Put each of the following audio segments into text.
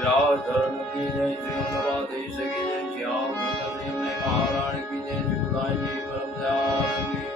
राधन की जय, श्री अमराधीश की जय, श्याम सुंदर महारानी की जय, श्री जी परम दयाल की।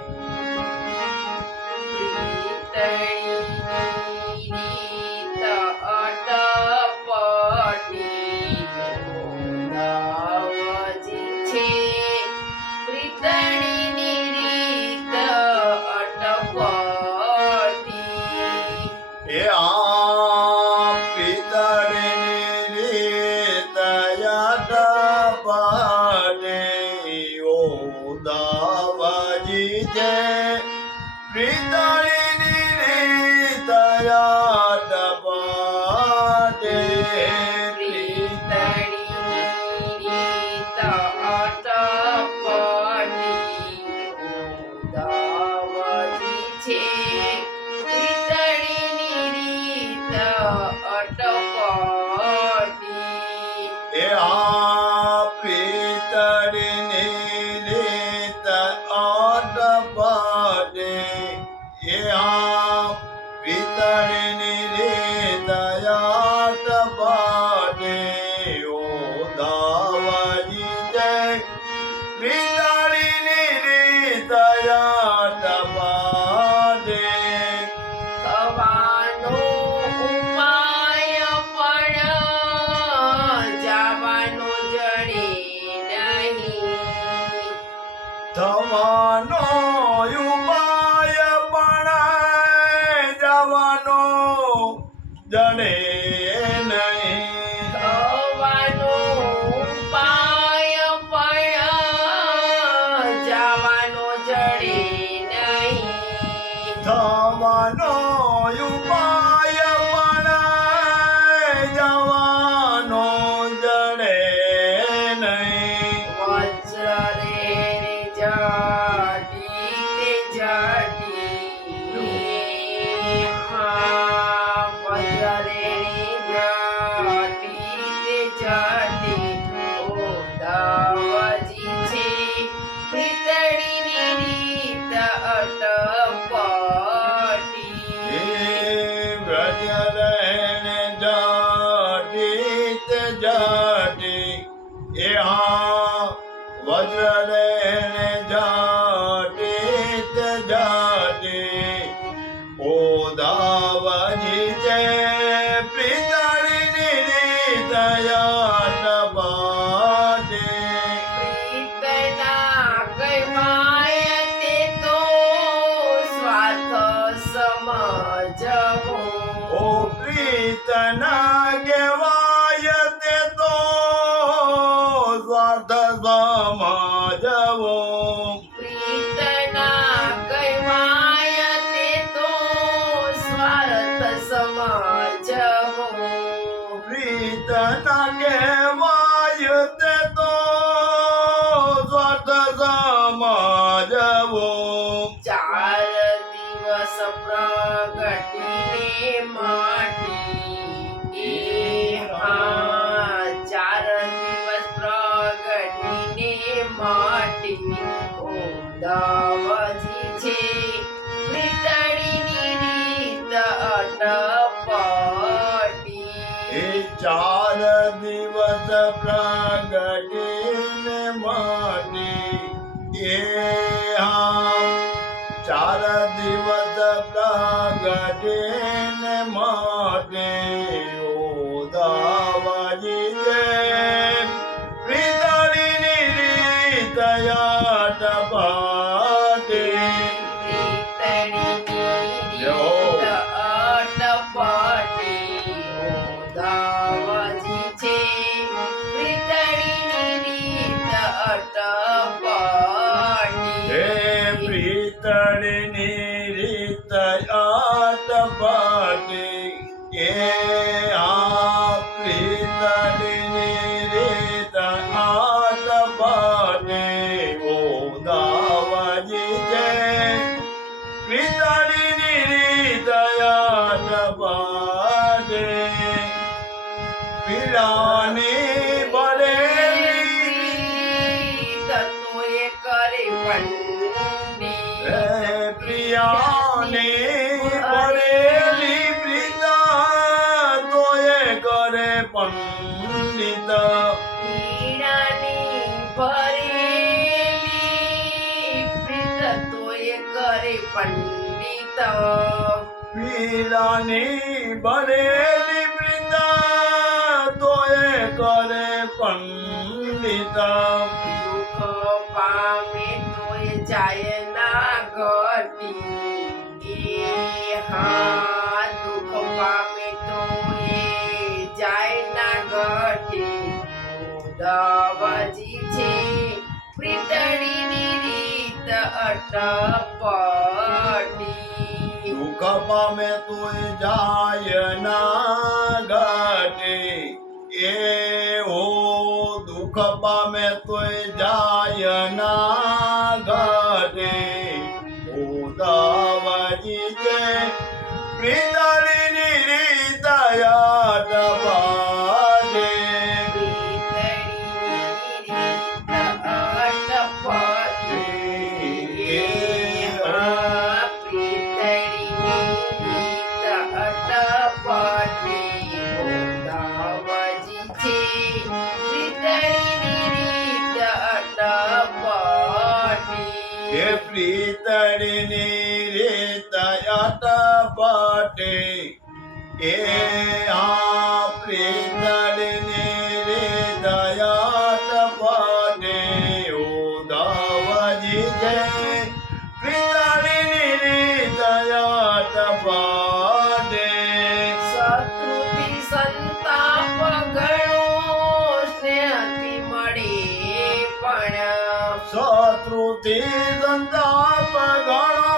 પંડિત પીડાની ભરેલી પ્રીત તોય કરે પંડિત પીડાની ભરેલી પ્રીત તોય કરે પંડિત દુઃખ પામે તોય જાય ના ઘટી હા દુઃખ પામે તોય જાય ના ઘટી દવજી છે પ્રીતડીની રીત અટપટી દુઃખ પામે તોય જાય ના ઘટે એ હો દુઃખ પામે તોય જાય ના ઘટે ઓ દાવાજી જે પ્રીતડીની રીત અટપટે હે પ્રીતડીની રીત અટપટે એ આ પ્રીતડીની રીત અટપટે ઓ દાવાજી છે પ્રીતડીની રીત અટપટે શત્રુથી સંતાપ ઘણો સ્નેહથી મળે પણ શત્રુથી સંતાપ ઘણો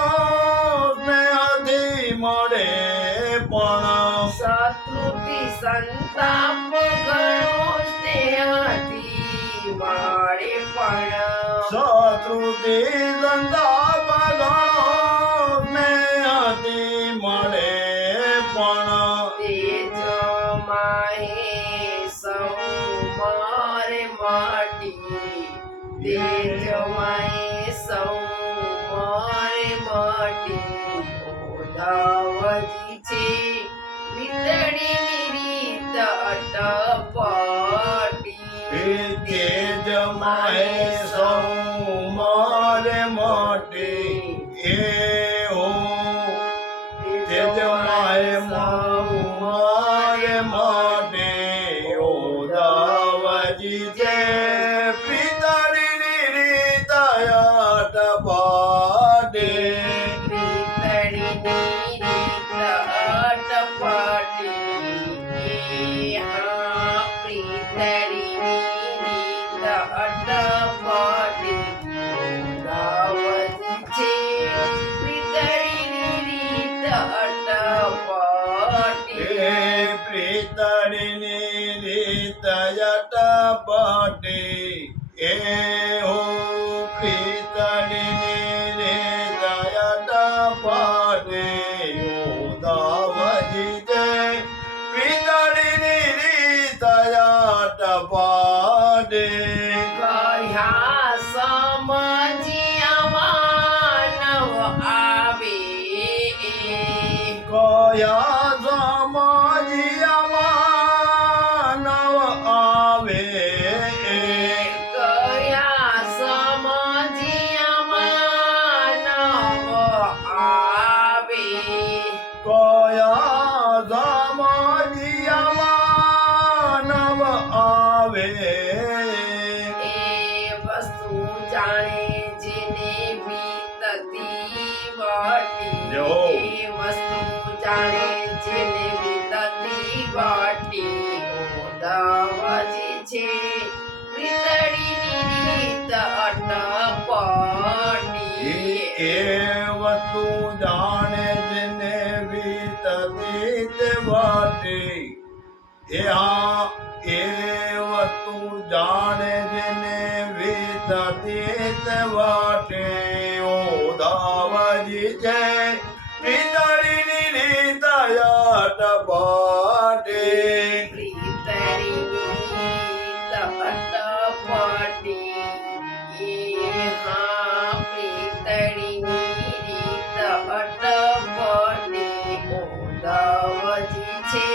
સ્નેહથી મળે પણ શત્રુથી સંતાપ ઘણો સ્નેહથી મળે પણ શત્રુથી સંતાપ ઘણો સ્નેહથી મળે પણ તેજ માહે સૌ મારે માટી તેજ માહે સૌ મારે માટી ઓધાવજી છે વીજળીની રીત અટપટી તેજ માહે સૌ મારે માટે એ હો તેજ માહે મારે માટે ઓ દાવાજી જે પ્રીતડીની રીત અટપટે પ્રીતડીની રીત અટપટે એ હો પ્રીતડીની રીત અટપટે ઓ દાવાજી જે પ્રીતડીની રીત અટપટે કયા સમજ્યા માનવ આવે કયા સમાજિયામાં નવ આવે કયા સમજ્યા માનવ આવે કયા સમાજિયામાં નવ આવે એ વસ્તુ જાણે જેને વીતતી વટી જો. એ વસ્તુ જાણે જેને વીતતી વટી ઓદાવજી છે વીતડીની રીત અટપટી એ વસ્તુ જાણે જેને વીતતી તે વાટે એ હા એ વસ્તુ જાણે જેને વીતતી તે વાટે ઓ દાવાજી છે વીતડીની રીત અટપટે પ્રીતડીની રીત અટપટી એ હા પ્રીતડીની રીત અટપટી ઓદાવજી છે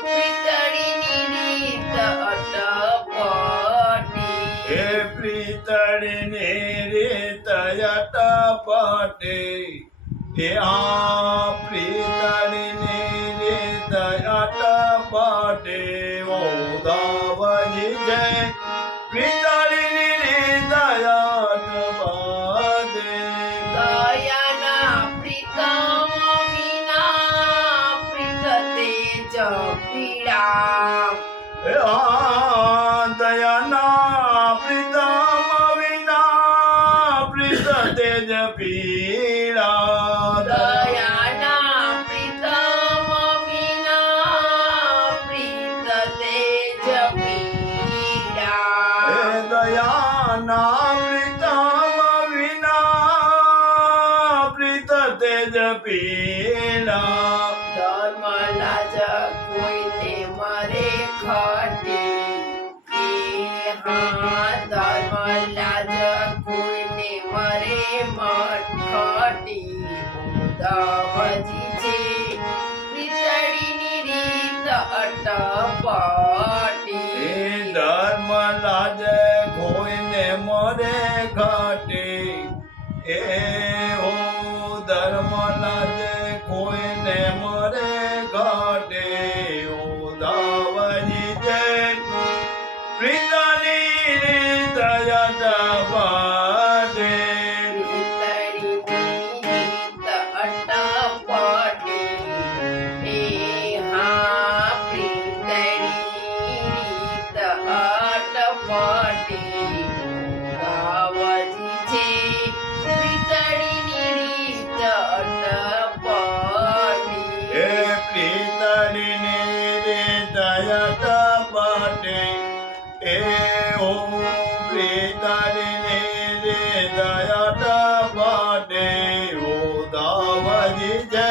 પ્રીતડીની રીત પ્રીતળીની રીત અટપટે એ આ પ્રીતળીની રીત અટપટે ઓદાવજી છે પ્રીતળીની રીત અટપટે દયાના પ્રીતમ વિના પ્રીત તેજ પીડા એ આ દયાના પ્રીતમ વિના પ્રીત તેજ પીડા દયાના પ્રીતમ વિના પ્રીત તેજ પીડા એ દયાના પ્રીતમ વિના પ્રીત તેજ પીડા ધર્મ લાજ કોઈને મરે ખટી એ હા ધર્મ લાજ કોઈને મરે ખટી ઉદાવજી છે પ્રીતળીની રીત એ અટપટી ધર્મ લાજે કોઈને મરે ઘટે એ હો ધર્મ લાજે કોઈને મરે ઘટે ઉદાવજી છે પ્રીતની રીત અટપટે એ પ્રીતળીની રીત અટપટે એ હો પ્રીતળીની રીત અટપટે ઉદાવજી છે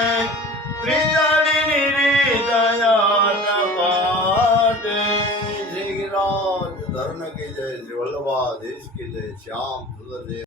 પ્રીતળીની રીત અટપટે જય ગિરિરાજ ધર્મ કી જય વલ્લભાધીશ કી જય શ્યામ સુંદર જય